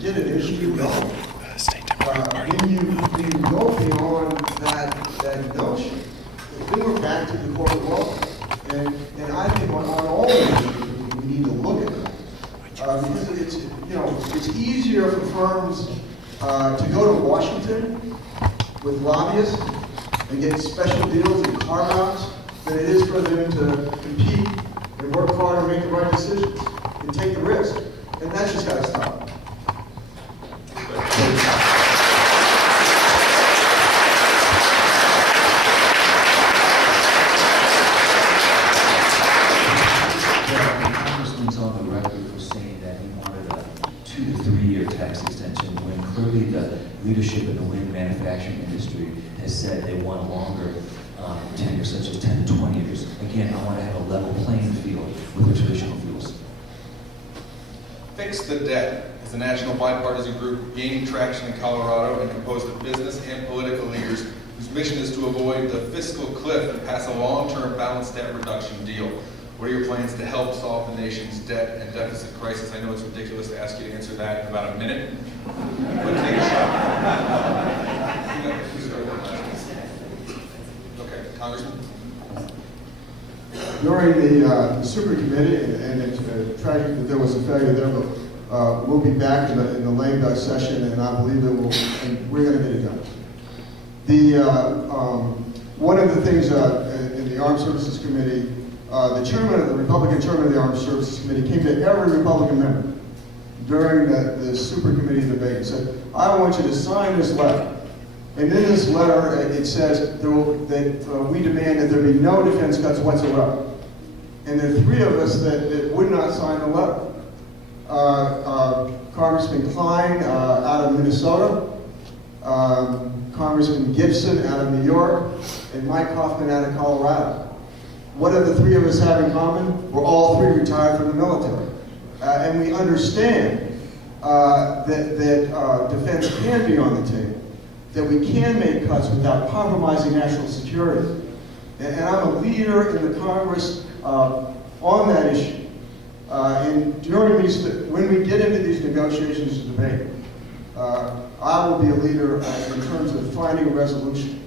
get an issue going. When you go beyond that notion, then we're back to the corporate law. And I think on all issues, we need to look at that. Because it's easier for firms to go to Washington with lobbyists and get special deals and carve-outs than it is for them to compete and work hard and make the right decisions and take the risk. And that's just got to stop. Congressman's on the record for saying that he wanted a 2 to 3 year tax extension when clearly the leadership in the wind manufacturing industry has said they want longer tenure, such as 10 to 20 years. Again, I want to have a level playing field with the traditional fuels. Fix the Debt is a national bipartisan group gaining traction in Colorado and composed of business and political leaders whose mission is to avoid the fiscal cliff and pass a long-term balanced debt reduction deal. What are your plans to help solve the nation's debt and deficit crisis? I know it's ridiculous to ask you to answer that in about a minute, but take a shot. Okay, Congressman. During the super committee, and it's tragic that there was a failure there, but we'll be back in the lame duck session, and I believe that we're going to get it done. One of the things in the Armed Services Committee, the Republican chairman of the Armed Services Committee came to every Republican member during the super committee debate and said, I want you to sign this letter. And in this letter, it says that we demand that there be no defense cuts whatsoever. And there are 3 of us that would not sign the letter. Congressman Klein out of Minnesota, Congressman Gibson out of New York, and Mike Hoffman out of Colorado. What do the 3 of us have in common? We're all 3 retired from the military. And we understand that defense can be on the table, that we can make cuts without compromising national security. And I'm a leader in the Congress on that issue. And during when we get into these negotiations and debate, I will be a leader in terms of finding a resolution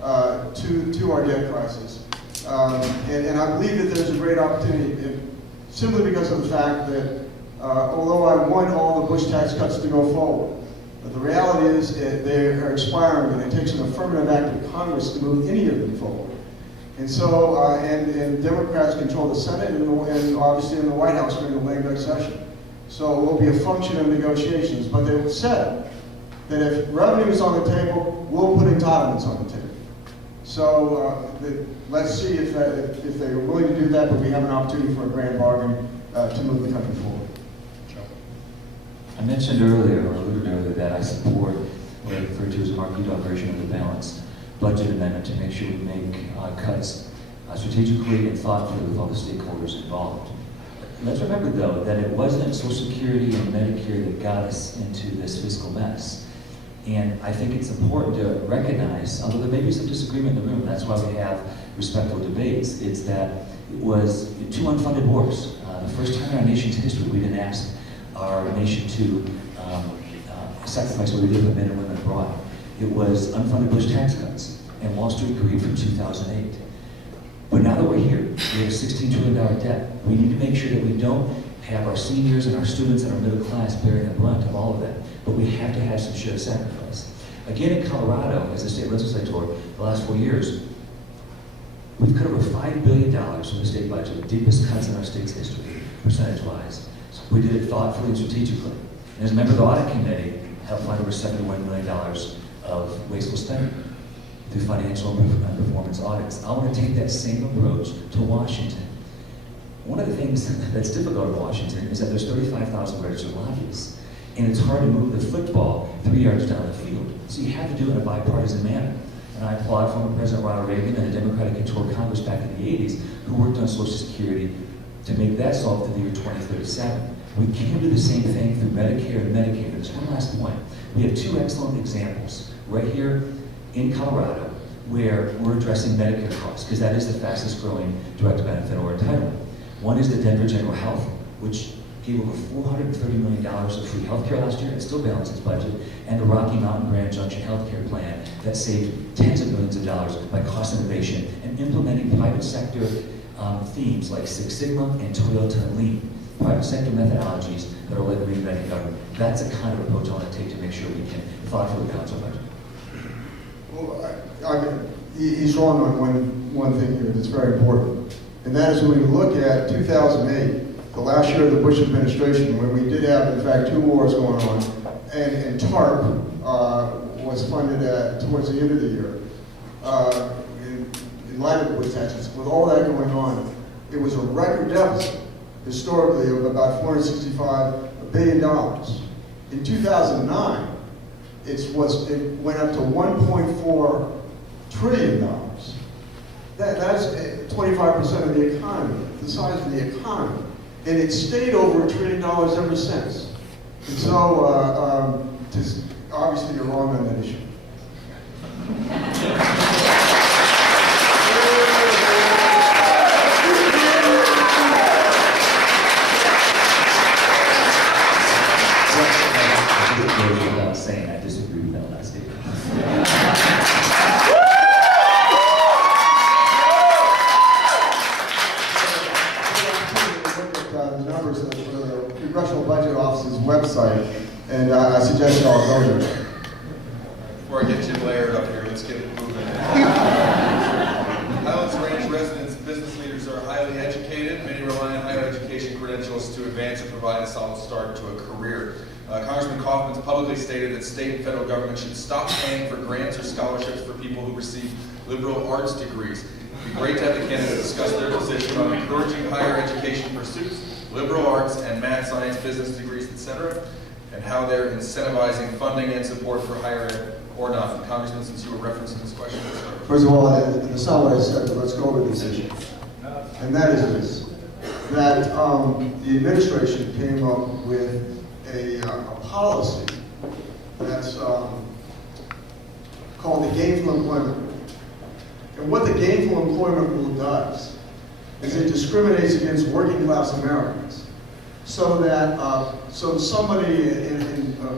to our debt crisis. And I believe that there's a great opportunity, simply because of the fact that although I want all the Bush tax cuts to go forward, but the reality is they are expiring, and it takes an affirmative act of Congress to move any of them forward. And so, and Democrats control the Senate and obviously in the White House during the lame duck session. So it will be a function of negotiations. But they said that if revenue is on the table, we'll put entitlements on the table. So let's see if they're willing to do that, but we have an opportunity for a grand bargain to move the country forward. I mentioned earlier, or alluded earlier, that I support what I refer to as a marquee version of the balanced budget amendment to make sure we make cuts strategically and thoughtfully with all the stakeholders involved. Let's remember, though, that it wasn't Social Security and Medicare that got us into this fiscal mess. And I think it's important to recognize, although there may be some disagreement in the room, that's why we have respectful debates, it's that it was 2 unfunded wars. The first time in our nation's history we didn't ask our nation to sacrifice what we did with men and women abroad. It was unfunded Bush tax cuts, and Wall Street greed from 2008. But now that we're here, we have a $16 trillion debt. We need to make sure that we don't have our seniors and our students and our middle class bearing the brunt of all of that. But we have to have some shared sacrifice. Again, in Colorado, as a state legislator, the last 4 years, we've cut over $5 billion from the state budget, the deepest cuts in our state's history, percentage-wise. So we did it thoughtfully and strategically. And as a member of the audit committee, helped find over $71 million of wasteful spending through financial and performance audits. I want to take that same approach to Washington. One of the things that's difficult in Washington is that there's 35,000 registered lobbyists, and it's hard to move the football 3 yards down the field. So you have to do it in a bipartisan manner. And I applaud former President Ronald Reagan and the Democratic-controlled Congress back in the 80s who worked on Social Security to make that solve to the year 2037. We can do the same thing through Medicare and Medicaid. But there's one last point. We have 2 excellent examples right here in Colorado where we're addressing Medicare costs, because that is the fastest growing direct benefit or entitlement. One is the Denver General Health, which gave over $430 million of free healthcare last year, it still balanced its budget, and the Rocky Mountain Grand Junction healthcare plan that saved tens of millions of dollars by cost innovation and implementing private sector themes like Six Sigma and Toyota Lean, private sector methodologies that are like reinventing government. That's the kind of approach I want to take to make sure we can thoughtfully balance our budget. Well, I mean, he's wrong on one thing here that's very important, and that is when we look at 2008, the last year of the Bush administration, when we did have, in fact, 2 wars going on, and TARP was funded towards the end of the year. In light of the Bush taxes, with all that going on, it was a record deficit, historically, of about $465 billion. In 2009, it went up to $1.4 trillion. That's 25% of the economy, the size of the economy. And it stayed over $1 trillion ever since. And so, obviously you're wrong on that issue. Without saying I disagree with that last statement. The numbers for the Congressional Budget Office's website, and I suggest y'all go there. Before I get you layered up here, let's get it moving. Highlands Ranch residents and business leaders are highly educated. Many rely on higher education credentials to advance and provide a solid start to a career. Congressman Kaufman's publicly stated that state and federal government should stop paying for grants or scholarships for people who receive liberal arts degrees. It'd be great to have the candidate discuss their position on encouraging higher education pursuits, liberal arts and math, science, business degrees, etc., and how they're incentivizing funding and support for higher ed or not. Congressman, since you were referencing this question, First of all, that's not what I said, but let's go over this issue. And that is this, that the administration came up with a policy that's called the gainful employment rule. And what the gainful employment rule does is it discriminates against working class Americans. So that so somebody in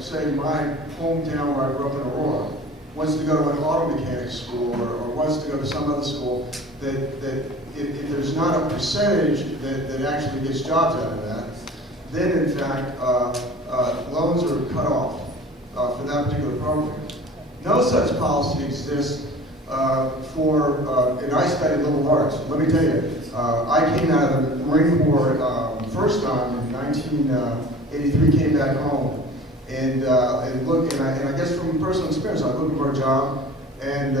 say my hometown where I grew up in Aurora wants to go to an auto mechanic school or wants to go to some other school, that if there's not a percentage that actually gets jobs out of that, then in fact loans are cut off for that particular program. No such policy exists and I studied liberal arts. Let me tell you, I came out of the Marine Corps first time in 1983, came back home, and I guess from personal experience, I was looking for a job and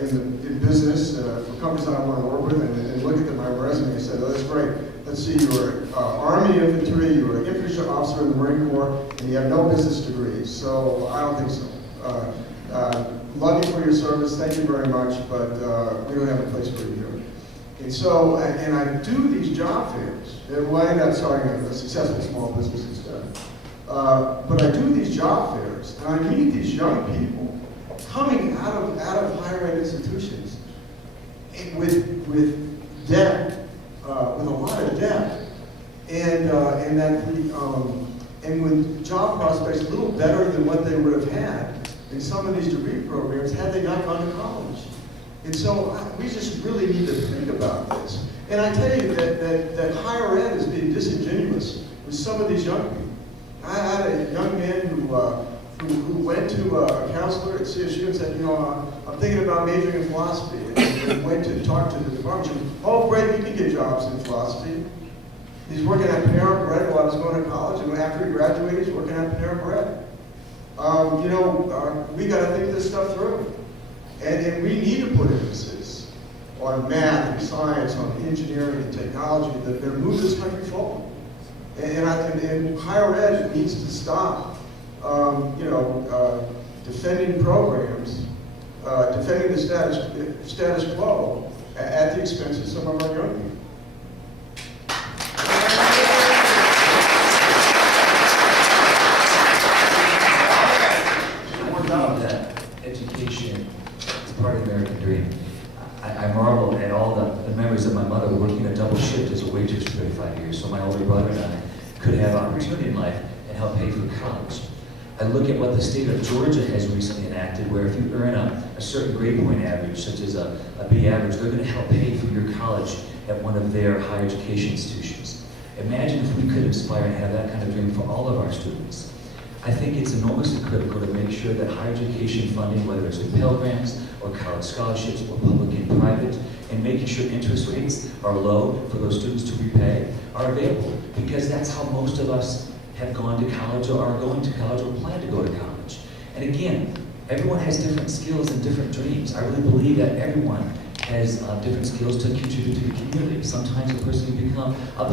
in business for companies that I want to work with, and look at my resume and said, oh, that's great. Let's see, you were Army infantry, you were an infantry officer in the Marine Corps, and you have no business degrees. So I don't think so. Love you for your service, thank you very much, but we don't have a place for you here. And so, and I do these job fairs. Well, I ended up starting a successful small business instead. But I do these job fairs, and I meet these young people coming out of higher ed institutions with debt, with a lot of debt, and with job prospects a little better than what they would have had in some of these degree programs had they not gone to college. And so we just really need to think about this. And I tell you that higher ed is being disingenuous with some of these young people. I had a young man who went to a counselor at CSU and said, you know, I'm thinking about majoring in philosophy. And went to talk to the department. Oh, great, you can get jobs in philosophy. He's working at Panera Bread while I was going to college, and after he graduated, he's working at Panera Bread. We got to think this stuff through. And we need to put emphasis on math and science, on engineering and technology that move this country forward. And higher ed needs to stop, defending programs, defending the status quo at the expense of some of our young people. Education is part of the American dream. I marvel at all the memories of my mother working a double shift as a waitress for 35 years, so my older brother and I could have opportunity in life and help pay for college. I look at what the state of Georgia has recently enacted, where if you earn a certain grade point average, such as a B average, they're going to help pay for your college at one of their higher education institutions. Imagine if we could inspire and have that kind of dream for all of our students. I think it's enormously critical to make sure that higher education funding, whether it's with Pell Grants or college scholarships or public and private, and making sure interest rates are low for those students to repay, are available, because that's how most of us have gone to college or are going to college or plan to go to college. And again, everyone has different skills and different dreams. I really believe that everyone has different skills to contribute to the community. Sometimes a person can become a